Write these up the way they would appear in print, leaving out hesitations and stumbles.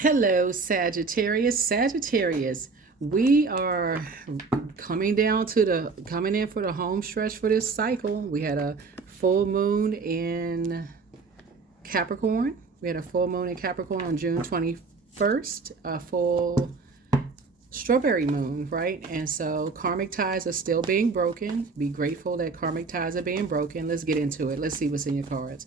Hello, Sagittarius. Sagittarius, we are coming in for the home stretch for this cycle. We had a full moon in Capricorn. We had a full moon in Capricorn on June 21st, a full strawberry moon, right? And so karmic ties are still being broken. Be grateful that karmic ties are being broken. Let's get into it. Let's see what's in your cards.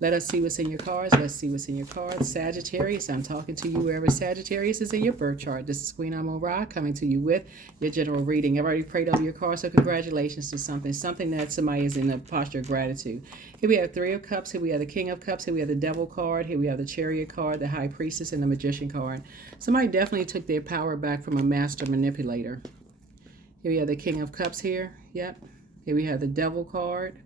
Let us see what's in your cards. Let's see what's in your cards. Sagittarius, I'm talking to you wherever Sagittarius is in your birth chart. This is Queen Amun Ra coming to you with your general reading. I've already prayed over your cards, so congratulations to something that somebody is in a posture of gratitude. Here we have Three of Cups. Here we have the King of Cups. Here we have the Devil card. Here we have the Chariot card, the High Priestess, and the Magician card. Somebody definitely took their power back from a master manipulator. Here we have the King of Cups here. Yep. Here we have the Devil card.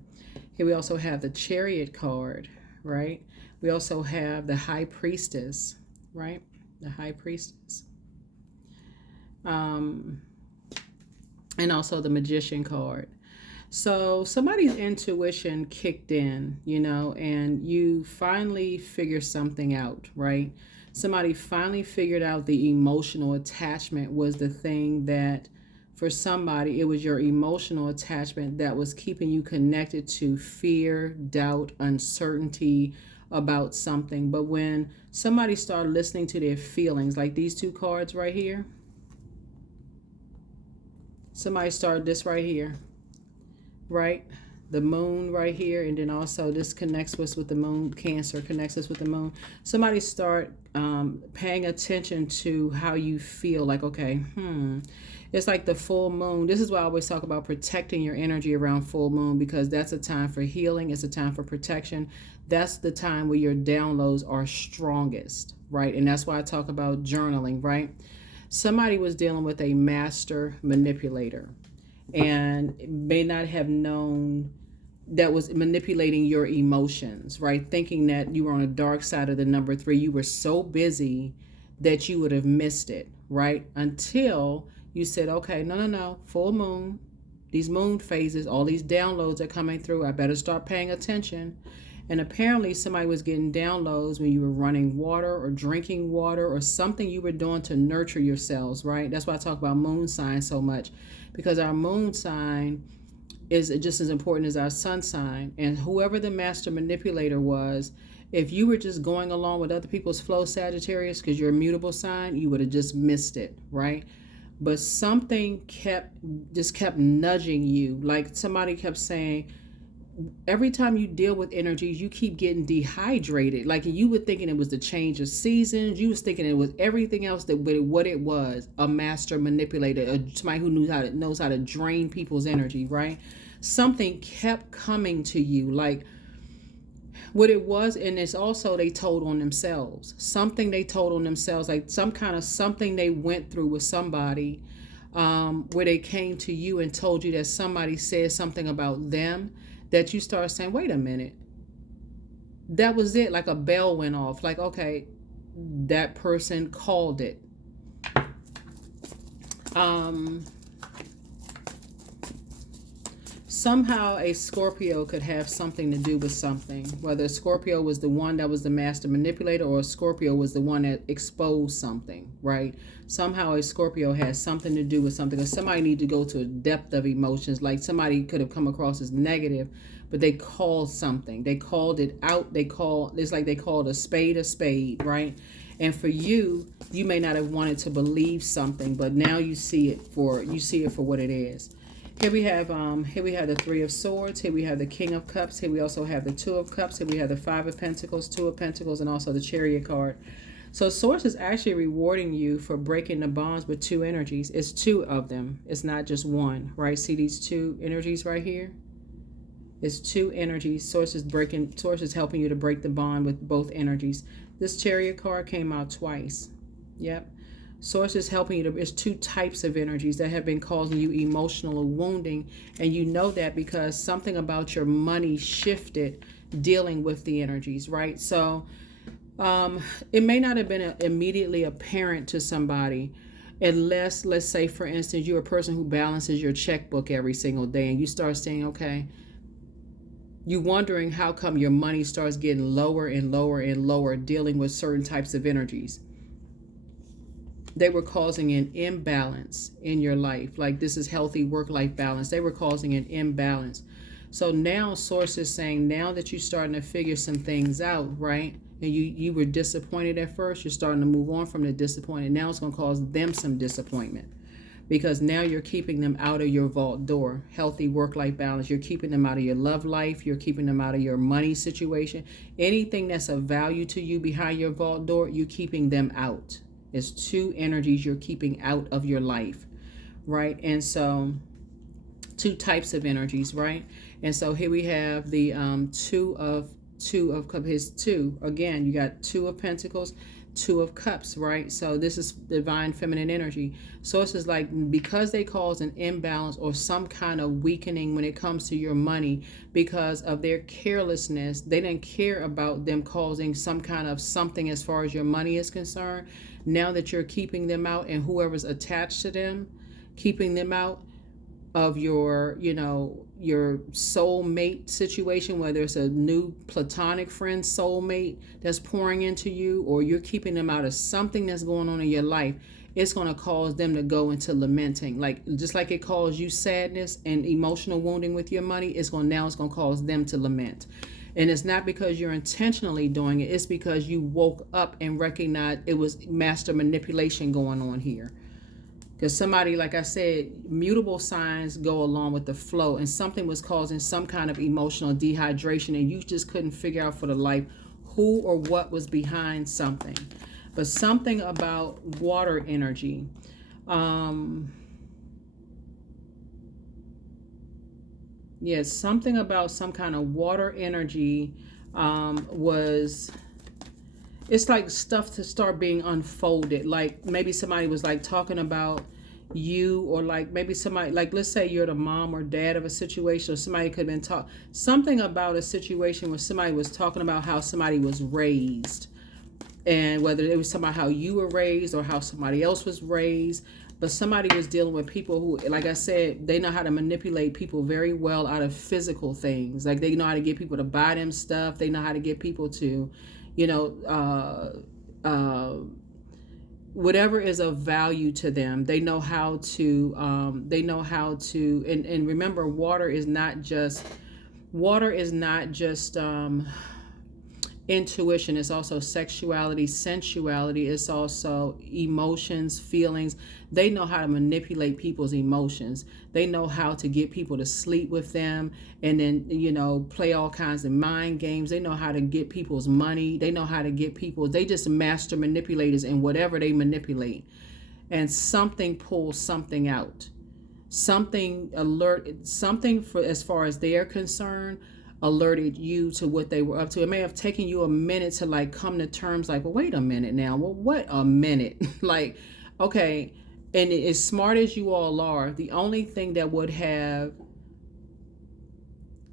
Here we also have the Chariot card, right? We also have the High Priestess, right? The High Priestess. And also the Magician card. So somebody's intuition kicked in, and you finally figure something out, right? Somebody finally figured out the emotional attachment was the thing that, for somebody, it was your emotional attachment that was keeping you connected to fear, doubt, uncertainty about something. But when somebody started listening to their feelings, like these two cards right here, somebody started this right here, right? The moon right here, and then also this connects us with the moon. Cancer connects us with the moon. Somebody start paying attention to how you feel. Like, okay, it's like the full moon. This is why I always talk about protecting your energy around full moon, because that's a time for healing. It's a time for protection. That's the time where your downloads are strongest, right? And that's why I talk about journaling, right? Somebody was dealing with a master manipulator and may not have known that was manipulating your emotions, right? Thinking that you were on the dark side of the number three. You were so busy that you would have missed it, right? Until you said, okay, no, full moon, these moon phases, all these downloads are coming through. I better start paying attention. And apparently somebody was getting downloads when you were running water or drinking water or something you were doing to nurture yourselves, right? That's why I talk about moon sign so much, because our moon sign is just as important as our sun sign. And whoever the master manipulator was, if you were just going along with other people's flow, Sagittarius, because you're a mutable sign, you would have just missed it, right? But something kept nudging you. Like somebody kept saying, every time you deal with energies, you keep getting dehydrated. Like you were thinking it was the change of seasons. You was thinking it was everything else but what it was, a master manipulator, somebody who knows how to drain people's energy, right? Something kept coming to you, like what it was. And it's also, they told on themselves. Something they told on themselves, like some kind of something they went through with somebody, where they came to you and told you that somebody said something about them, that you start saying, wait a minute, that was it. Like a bell went off, like, okay, that person called it. Somehow a Scorpio could have something to do with something, whether Scorpio was the one that was the master manipulator or Scorpio was the one that exposed something, right? Somehow a Scorpio has something to do with something, or somebody need to go to a depth of emotions. Like somebody could have come across as negative, but they called something, they called it out. It's like they called a spade, right? And for you, you may not have wanted to believe something, but now you see it for what it is. Here we have the Three of Swords. Here we have the King of Cups. Here we also have the Two of Cups. Here we have the Five of Pentacles, Two of Pentacles, and also the Chariot card. So Source is actually rewarding you for breaking the bonds with two energies. It's two of them. It's not just one, right? See these two energies right here? It's two energies. Source is helping you to break the bond with both energies. This Chariot card came out twice. Yep. Source is helping you it's two types of energies that have been causing you emotional wounding. And you know that because something about your money shifted dealing with the energies, right? So it may not have been immediately apparent to somebody, unless, let's say, for instance, you're a person who balances your checkbook every single day and you start saying, okay, you wondering how come your money starts getting lower and lower and lower dealing with certain types of energies. They were causing an imbalance in your life. Like, this is healthy work-life balance. They were causing an imbalance. So now Source is saying, now that you're starting to figure some things out, right? And you were disappointed at first, you're starting to move on from the disappointment. Now it's going to cause them some disappointment, because now you're keeping them out of your vault door. Healthy work-life balance. You're keeping them out of your love life. You're keeping them out of your money situation. Anything that's of value to you behind your vault door, you're keeping them out. It's two energies you're keeping out of your life, right? And so, two types of energies, right? And so here we have the two of his two. Again, you got Two of Pentacles, Two of Cups, right? So this is divine feminine energy. So it's just like, because they cause an imbalance or some kind of weakening when it comes to your money because of their carelessness, they didn't care about them causing some kind of something as far as your money is concerned. Now that you're keeping them out, and whoever's attached to them, keeping them out of your, your soulmate situation, whether it's a new platonic friend soulmate that's pouring into you, or you're keeping them out of something that's going on in your life, it's going to cause them to go into lamenting. Like, just like it caused you sadness and emotional wounding with your money, it's going to cause them to lament. And it's not because you're intentionally doing it. It's because you woke up and recognized it was master manipulation going on here. Because somebody, like I said, mutable signs go along with the flow, and something was causing some kind of emotional dehydration, and you just couldn't figure out for the life who or what was behind something. But something about water energy. Yes, something about some kind of water energy was... It's like stuff to start being unfolded. Like, maybe somebody was like talking about you, or like maybe somebody, like, let's say you're the mom or dad of a situation, or somebody could have been something about a situation where somebody was talking about how somebody was raised, and whether it was about how you were raised or how somebody else was raised. But somebody was dealing with people who, like I said, they know how to manipulate people very well out of physical things. Like, they know how to get people to buy them stuff. They know how to get people to, whatever is of value to them. They know how to, and remember, water is not just intuition. It's also sexuality, sensuality. It's also emotions, feelings. They know how to manipulate people's emotions. They know how to get people to sleep with them, and then, play all kinds of mind games. They know how to get people's money. They know how to get people. They just master manipulators in whatever they manipulate. And something pulls something out. Something for, as far as they're concerned, alerted you to what they were up to. It may have taken you a minute to like come to terms, like, well, wait a minute now. Well, what a minute? Like, okay. And as smart as you all are, the only thing that would have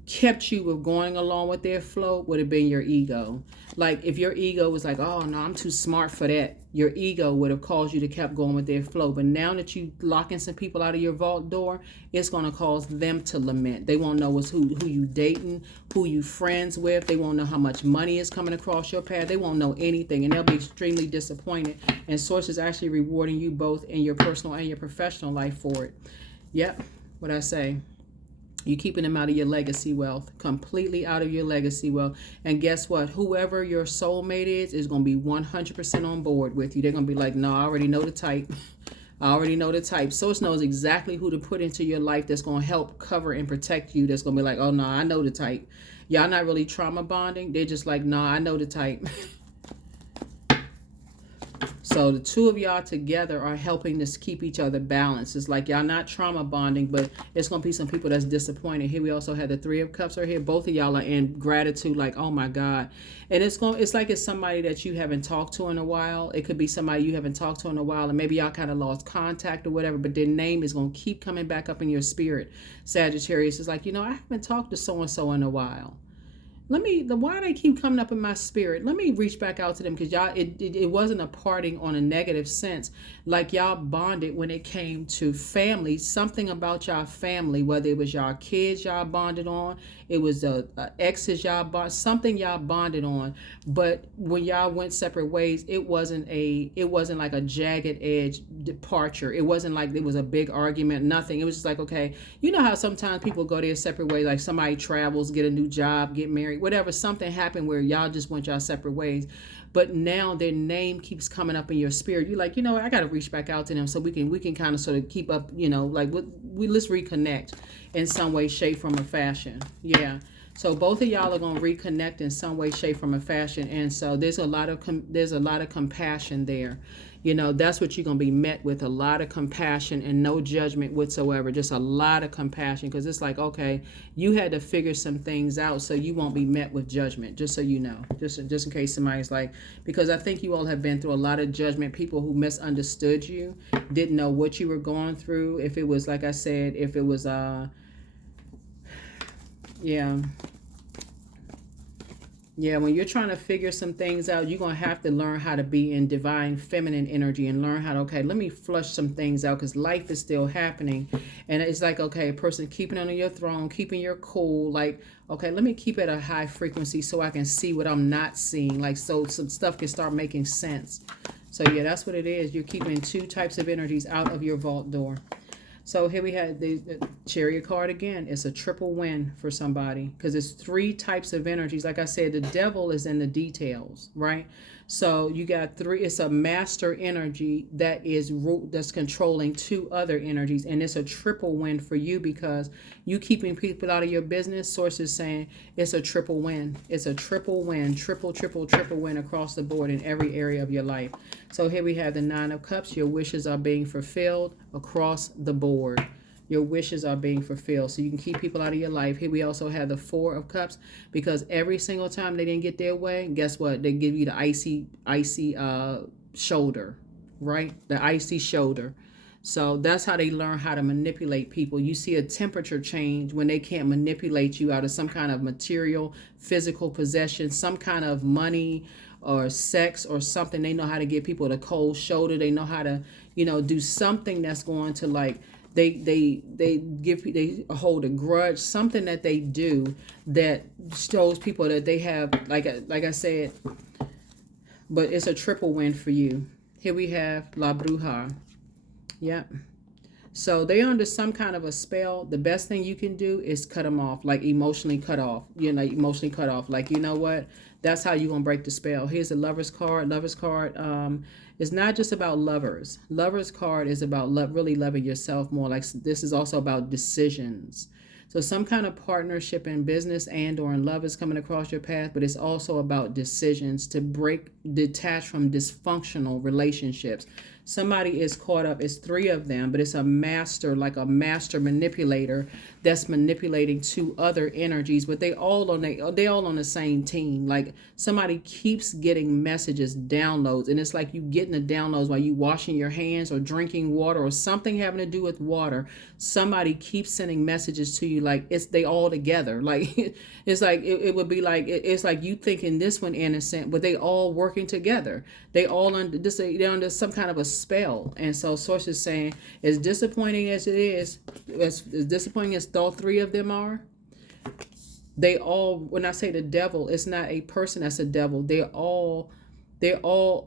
kept you with going along with their flow would have been your ego. Like, if your ego was like, oh no, I'm too smart for that, your ego would have caused you to keep going with their flow. But now that you locking some people out of your vault door, it's going to cause them to lament. They won't know who you dating, who you friends with. They won't know how much money is coming across your path. They won't know anything, and they'll be extremely disappointed. And Source is actually rewarding you both in your personal and your professional life for it. Yep, what I say. You're keeping them out of your legacy wealth, completely out of your legacy wealth. And guess what? Whoever your soulmate is going to be 100% on board with you. They're going to be like, no, I already know the type. I already know the type. Source knows exactly who to put into your life that's going to help cover and protect you. That's going to be like, oh, no, I know the type. Y'all not really trauma bonding. They're just like, no, I know the type. So the two of y'all together are helping to keep each other balanced. It's like y'all not trauma bonding, but it's going to be some people that's disappointed. Here we also have the Three of Cups right here. Both of y'all are in gratitude, like, oh my God. And it's like it's somebody that you haven't talked to in a while. It could be somebody you haven't talked to in a while, and maybe y'all kind of lost contact or whatever, but their name is going to keep coming back up in your spirit. Sagittarius is like, I haven't talked to so-and-so in a while. why they keep coming up in my spirit? Let me reach back out to them, because y'all, it wasn't a parting on a negative sense. Like y'all bonded when it came to family. Something about y'all family, whether it was y'all kids y'all bonded on, it was exes y'all bond, something y'all bonded on. But when y'all went separate ways, it wasn't like a jagged edge departure. It wasn't like it was a big argument. Nothing. It was just like, okay, you know how sometimes people go their separate ways, like somebody travels, get a new job, get married, whatever, something happened where y'all just went y'all separate ways. But now their name keeps coming up in your spirit. You're like, you know what, I got to reach back out to them so we can kind of sort of keep up, like let's reconnect in some way, shape, form, or fashion. Yeah. So both of y'all are going to reconnect in some way, shape, form, or fashion. And so there's a lot of compassion there. That's what you're going to be met with, a lot of compassion and no judgment whatsoever. Just a lot of compassion, because it's like, okay, you had to figure some things out, so you won't be met with judgment, just so you know, just in case somebody's like, because I think you all have been through a lot of judgment, people who misunderstood you, didn't know what you were going through. If it was, like I said, if it was, Yeah, when you're trying to figure some things out, you're going to have to learn how to be in divine feminine energy and learn how to, okay, let me flush some things out, because life is still happening. And it's like, okay, a person keeping on your throne, keeping your cool, like, okay, let me keep it at a high frequency so I can see what I'm not seeing, like, so some stuff can start making sense. So yeah, that's what it is. You're keeping two types of energies out of your vault door. So here we have the Chariot card again. It's a triple win for somebody, because it's three types of energies. Like I said, the devil is in the details, right? So you got three. It's a master energy that's controlling two other energies, and it's a triple win for you, because you keeping people out of your business. Sources saying it's a triple win. It's a triple win, triple win across the board in every area of your life. So here we have the Nine of Cups. Your wishes are being fulfilled across the board. Your wishes are being fulfilled, so you can keep people out of your life. Here we also have the Four of Cups, because every single time they didn't get their way, guess what? They give you the icy shoulder, right? The icy shoulder. So that's how they learn how to manipulate people. You see a temperature change when they can't manipulate you out of some kind of material, physical possession, some kind of money or sex or something. They know how to give people the cold shoulder. They know how to, do something that's going to, like, they hold a grudge, something that they do that shows people that they have, like I said, but it's a triple win for you. Here we have La Bruja. Yep. So they're under some kind of a spell. The best thing you can do is cut them off, like emotionally cut off. Like, you know what? That's how you're going to break the spell. Here's the Lover's card. Lover's card is not just about lovers. Lover's card is about really loving yourself more. Like, this is also about decisions. So some kind of partnership in business and or in love is coming across your path, but it's also about decisions to detach from dysfunctional relationships. Somebody is caught up. It's three of them, but it's a master, like a master manipulator that's manipulating two other energies, but they all on the same team. Like, somebody keeps getting messages, downloads, and it's like you getting the downloads while you washing your hands or drinking water or something having to do with water. Somebody keeps sending messages to you, like they all together. Like it's like it would be like it's like you thinking this one innocent, but they all working together. They all under this. They're under some kind of a spell. And so sources saying, as disappointing as it is, as disappointing as all three of them are, they all, when I say the devil, it's not a person that's a devil. They're all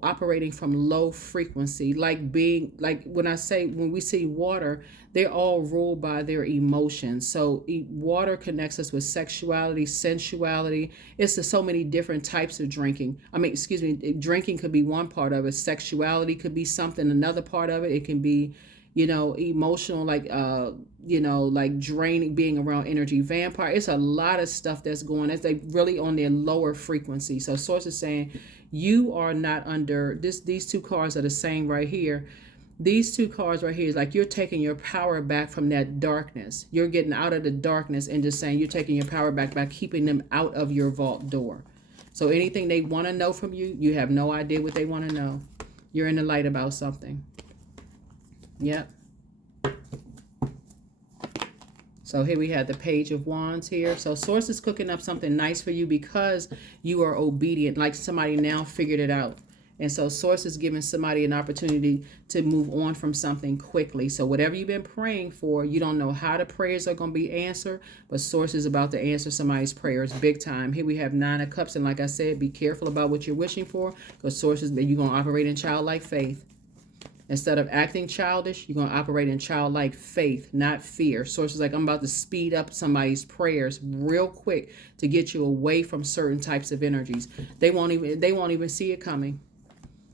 operating from low frequency, like when we see water, they're all ruled by their emotions. So water connects us with sexuality, sensuality. It's so many different types of drinking. Drinking could be one part of it. Sexuality could be something, another part of it. It can be, emotional, like draining, being around energy, vampire. It's a lot of stuff that's going on. They really on their lower frequency. So sources saying you are not under this. These two cards are the same right here. These two cards right here is like you're taking your power back from that darkness. You're getting out of the darkness and just saying you're taking your power back by keeping them out of your vault door. So anything they want to know from you, you have no idea what they want to know. You're in the light about something. Yep. So here we have the Page of Wands here. So Source is cooking up something nice for you because you are obedient, like somebody now figured it out. And so Source is giving somebody an opportunity to move on from something quickly. So whatever you've been praying for, you don't know how the prayers are going to be answered, but Source is about to answer somebody's prayers big time. Here we have Nine of Cups. And like I said, be careful about what you're wishing for, because Source is, you're going to operate in childlike faith. Instead of acting childish, you're going to operate in childlike faith, not fear. Source is like, I'm about to speed up somebody's prayers real quick to get you away from certain types of energies. They won't even see it coming.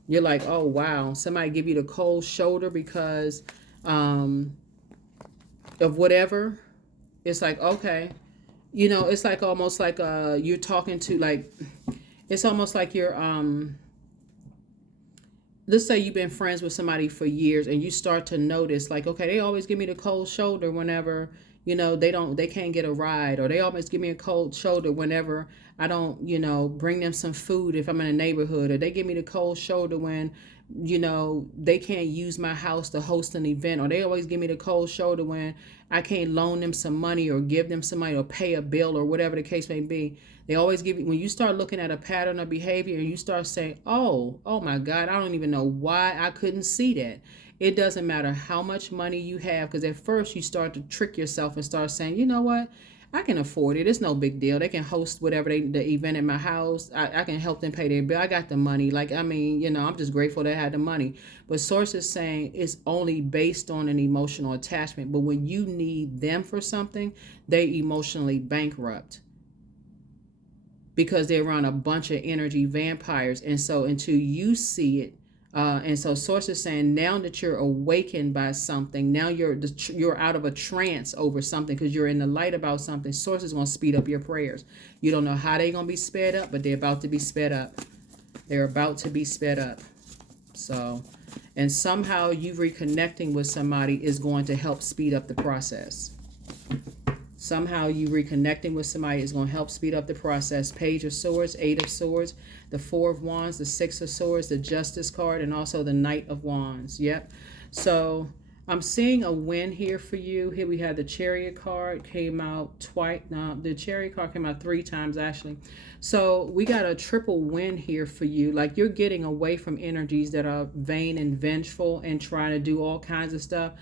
You're like, oh, wow. Somebody give you the cold shoulder because of whatever. It's like, okay. You know, it's like almost like you're talking to, like, it's almost like you're... let's say you've been friends with somebody for years and you start to notice, like, okay, they always give me the cold shoulder whenever, you know, they can't get a ride, or they always give me a cold shoulder whenever I don't, you know, bring them some food if I'm in a neighborhood, or they give me the cold shoulder when, you know, they can't use my house to host an event, or they always give me the cold shoulder when I can't loan them some money or give them some money or pay a bill or whatever the case may be. They always give you, when you start looking at a pattern of behavior and you start saying, oh my God, I don't even know why I couldn't see that. It doesn't matter how much money you have, because at first you start to trick yourself and start saying, you know what? I can afford it. It's no big deal. They can host whatever the event at my house. I can help them pay their bill. I got the money. Like, I mean, you know, I'm just grateful they had the money. But Source is saying it's only based on an emotional attachment. But when you need them for something, they emotionally bankrupt, because they're around a bunch of energy vampires. And so until you see it, and so Source is saying, now that you're awakened by something, now you're out of a trance over something because you're in the light about something, Source is going to speed up your prayers. You don't know how they're going to be sped up, but they're about to be sped up. They're about to be sped up. So, and somehow you reconnecting with somebody is going to help speed up the process. Somehow you reconnecting with somebody is going to help speed up the process. Page of Swords, Eight of Swords, the Four of Wands, the Six of Swords, the Justice card, and also the Knight of Wands. Yep. So I'm seeing a win here for you. Here we have the Chariot card came out twice. No, the Chariot card came out 3 times actually. So we got a triple win here for you. Like, you're getting away from energies that are vain and vengeful and trying to do all kinds of stuff.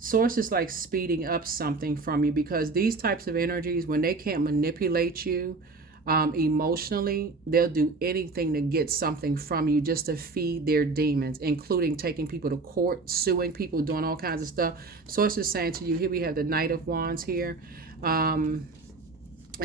Source is like speeding up something from you, because these types of energies, when they can't manipulate you emotionally, they'll do anything to get something from you just to feed their demons, including taking people to court, suing people, doing all kinds of stuff. Source is saying to you, here we have the Knight of Wands here. And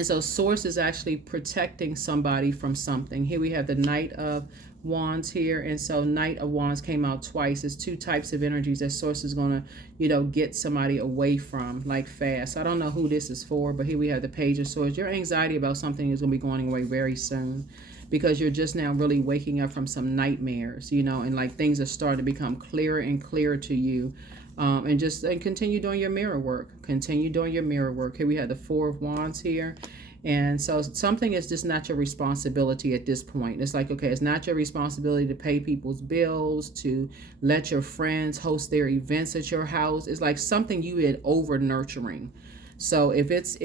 so Source is actually protecting somebody from something. Here we have the Knight of Wands here, and so Knight of Wands came out twice. It's 2 types of energies that Source is going to, you know, get somebody away from, like, fast. I don't know who this is for, but here we have the Page of Swords. Your anxiety about something is going to be going away very soon, because you're just now really waking up from some nightmares, you know, and like things are starting to become clearer and clearer to you. And continue doing your mirror work. Continue doing your mirror work. Here we have the Four of Wands here. And so something is just not your responsibility at this point. It's like, okay, it's not your responsibility to pay people's bills, to let your friends host their events at your house. It's like something you had over nurturing. So if it's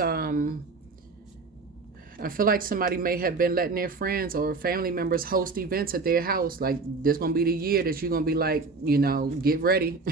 I feel like somebody may have been letting their friends or family members host events at their house. Like, this going to be the year that you're going to be like, you know, get ready.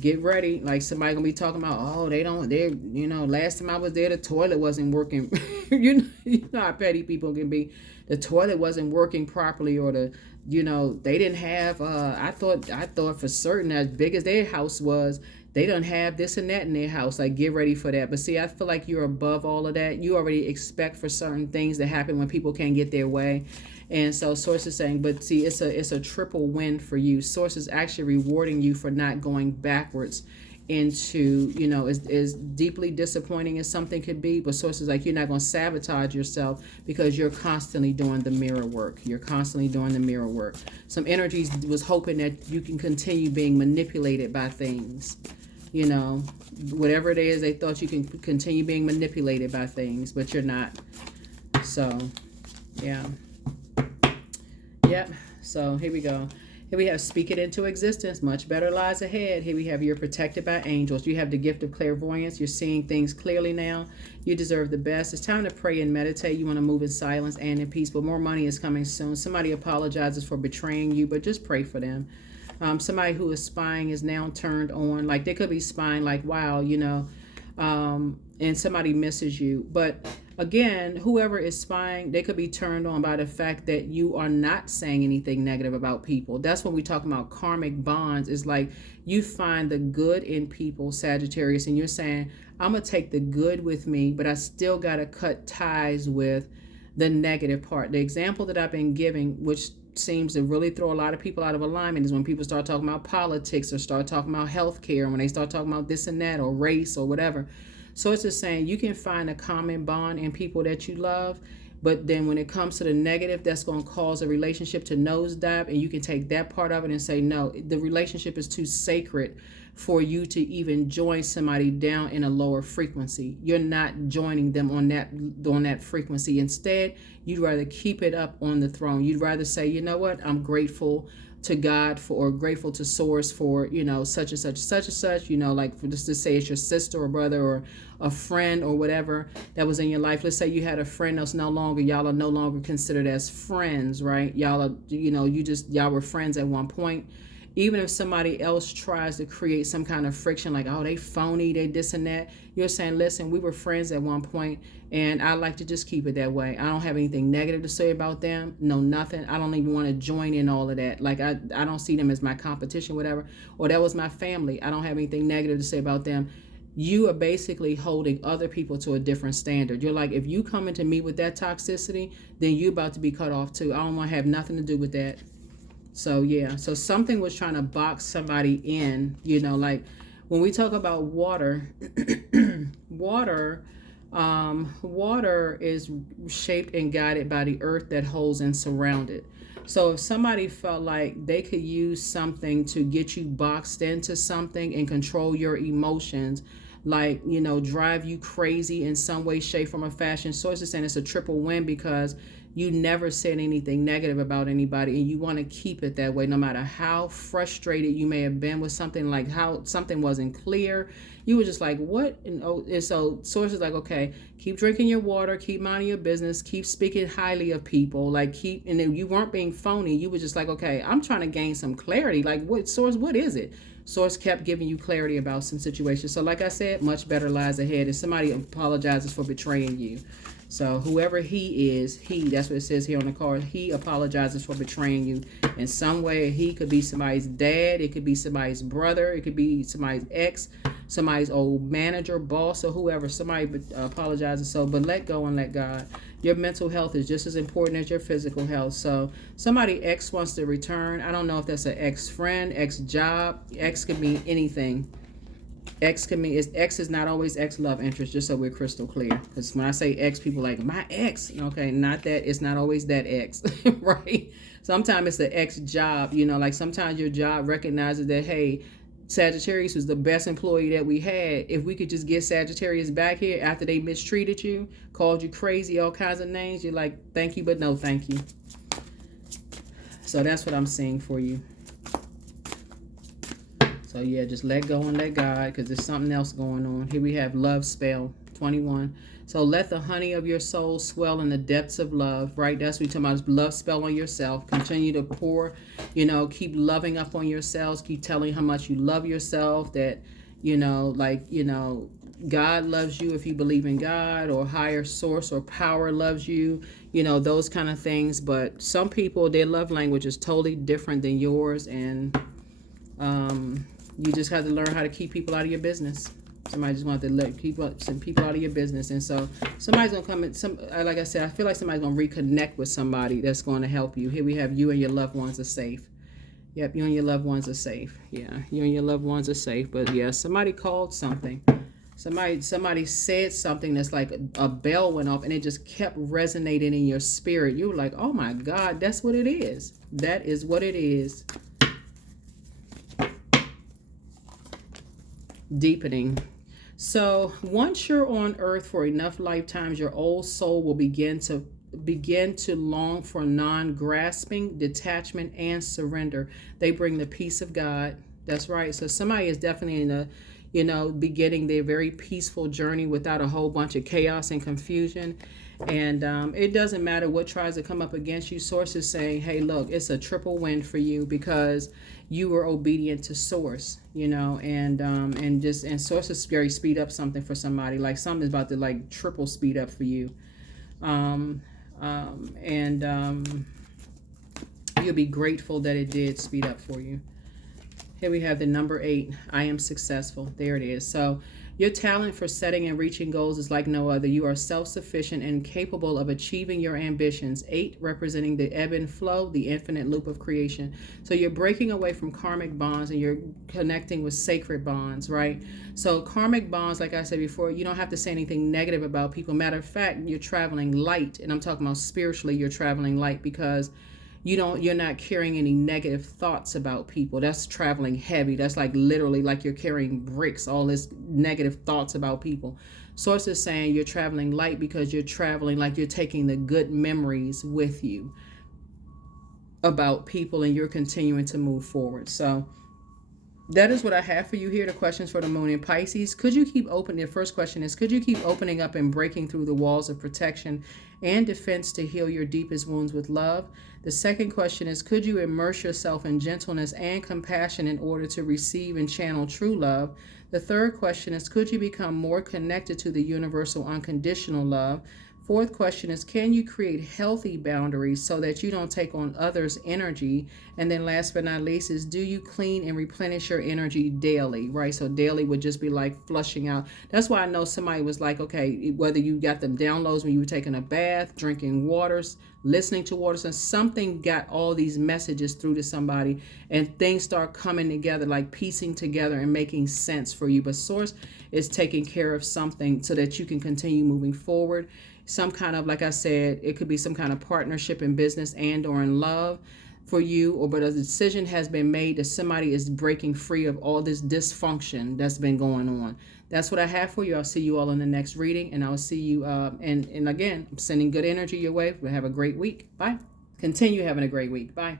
Get ready. Like, somebody gonna be talking about, oh, you know, last time I was there, the toilet wasn't working. you know how petty people can be. The toilet wasn't working properly, or you know, they didn't have, I thought for certain, as big as their house was, they don't have this and that in their house. Like, get ready for that. But see, I feel like you're above all of that. You already expect for certain things to happen when people can't get their way. And so Source is saying, but see, it's a triple win for you. Source is actually rewarding you for not going backwards into, you know, as deeply disappointing as something could be. But Source is like, you're not going to sabotage yourself, because you're constantly doing the mirror work. You're constantly doing the mirror work. Some energies was hoping that you can continue being manipulated by things. You know, whatever it is, they thought you can continue being manipulated by things, but you're not. So, yeah. Yep. So here we go. Here we have speak it into existence. Much better lies ahead. Here we have you're protected by angels. You have the gift of clairvoyance. You're seeing things clearly now. You deserve the best. It's time to pray and meditate. You want to move in silence and in peace, but more money is coming soon. Somebody apologizes for betraying you, but just pray for them. Somebody who is spying is now turned on. Like they could be spying like, wow, and somebody misses you. But again, whoever is spying, they could be turned on by the fact that you are not saying anything negative about people. That's when we talk about karmic bonds. It's like you find the good in people, Sagittarius, and you're saying, I'm going to take the good with me, but I still got to cut ties with the negative part. The example that I've been giving, which seems to really throw a lot of people out of alignment, is when people start talking about politics or start talking about healthcare, when they start talking about this and that or race or whatever. So it's just saying you can find a common bond in people that you love, but then when it comes to the negative, that's going to cause a relationship to nosedive, and you can take that part of it and say, no, the relationship is too sacred for you to even join somebody down in a lower frequency. You're not joining them on that frequency. Instead, you'd rather keep it up on the throne. You'd rather say, you know what, I'm grateful to God for, or grateful to source for, such and such, such and such, like for just to say it's your sister or brother or a friend or whatever that was in your life. Let's say you had a friend that's no longer, y'all are no longer considered as friends, right? Y'all are, y'all were friends at one point. Even if somebody else tries to create some kind of friction, like, oh, they phony, they this and that, you're saying, listen, we were friends at one point, and I like to just keep it that way. I don't have anything negative to say about them. No, nothing. I don't even want to join in all of that. Like, I don't see them as my competition, whatever. Or that was my family. I don't have anything negative to say about them. You are basically holding other people to a different standard. You're like, if you come into me with that toxicity, then you're about to be cut off too. I don't want to have nothing to do with that. So yeah, so something was trying to box somebody in, like when we talk about water, water is shaped and guided by the earth that holds and surround it. So if somebody felt like they could use something to get you boxed into something and control your emotions, like, drive you crazy in some way, shape, form, or fashion, sources saying it's a triple win because you never said anything negative about anybody, and you want to keep it that way no matter how frustrated you may have been with something, like how something wasn't clear. You were just like, what? And so sources like, okay, keep drinking your water, keep minding your business, keep speaking highly of people, and then you weren't being phony. You were just like, okay, I'm trying to gain some clarity. Like, what is it? Source kept giving you clarity about some situations. So like I said, much better lies ahead, and somebody apologizes for betraying you. So whoever he is, that's what it says here on the card. He apologizes for betraying you in some way. He could be somebody's dad. It could be somebody's brother. It could be somebody's ex, somebody's old manager, boss, or whoever. Somebody apologizes. So, but let go and let God. Your mental health is just as important as your physical health. So somebody ex wants to return. I don't know if that's an ex-friend, ex-job. Ex could mean anything. Ex is not always ex love interest, just so we're crystal clear. Because when I say ex, people are like, my ex. Okay, not that. It's not always that ex, right? Sometimes it's the ex job. Like sometimes your job recognizes that, hey, Sagittarius was the best employee that we had. If we could just get Sagittarius back here after they mistreated you, called you crazy, all kinds of names, you're like, thank you, but no thank you. So that's what I'm seeing for you. So yeah, just let go and let God, because there's something else going on. Here we have love spell 21. So let the honey of your soul swell in the depths of love, right? That's what we're talking about, love spell on yourself. Continue to pour, keep loving up on yourselves. Keep telling how much you love yourself, that, God loves you if you believe in God, or higher source or power loves you, those kind of things. But some people, their love language is totally different than yours, and you just have to learn how to keep people out of your business. Somebody just wants to keep some people out of your business. And so somebody's going to come in. Like I said, I feel like somebody's going to reconnect with somebody that's going to help you. Here we have you and your loved ones are safe. Yep, you and your loved ones are safe. Yeah, you and your loved ones are safe. But yeah, somebody called something. Somebody said something that's like a bell went off, and it just kept resonating in your spirit. You were like, oh my God, that's what it is. That is what it is. Deepening. So once you're on earth for enough lifetimes, your old soul will begin to begin to long for non-grasping, detachment, and surrender. They bring the peace of God. That's right. So somebody is definitely in a, beginning their very peaceful journey without a whole bunch of chaos and confusion. And it doesn't matter what tries to come up against you. Source is saying, hey, look, it's a triple win for you because you were obedient to Source, and Source is very speed up something for somebody. Like something's about to like triple speed up for you. And you'll be grateful that it did speed up for you. Here we have the number 8. I am successful. There it is. So your talent for setting and reaching goals is like no other. You are self-sufficient and capable of achieving your ambitions. 8 representing the ebb and flow, the infinite loop of creation. So you're breaking away from karmic bonds and you're connecting with sacred bonds, right? So karmic bonds, like I said before, you don't have to say anything negative about people. Matter of fact, you're traveling light, and I'm talking about spiritually, you're traveling light because you're not carrying any negative thoughts about people. That's traveling heavy. That's like literally like you're carrying bricks, all this negative thoughts about people. Source is saying you're traveling light because you're traveling like you're taking the good memories with you about people and you're continuing to move forward. So that is what I have for you here. The questions for the moon in Pisces. Could you keep opening? The first question is, could you keep opening up and breaking through the walls of protection and defense to heal your deepest wounds with love? The second question is, could you immerse yourself in gentleness and compassion in order to receive and channel true love? The third question is, could you become more connected to the universal unconditional love? Fourth question is, can you create healthy boundaries so that you don't take on others' energy? And then last but not least is, do you clean and replenish your energy daily, right? So daily would just be like flushing out. That's why I know somebody was like, okay, whether you got them downloads when you were taking a bath, drinking waters, listening to waters, and something got all these messages through to somebody and things start coming together, like piecing together and making sense for you. But Source is taking care of something so that you can continue moving forward. Some kind of, like I said, it could be some kind of partnership in business and or in love for you, but a decision has been made that somebody is breaking free of all this dysfunction that's been going on. That's what I have for you. I'll see you all in the next reading, and I'll see you, and again, I'm sending good energy your way. Have a great week. Bye. Continue having a great week. Bye.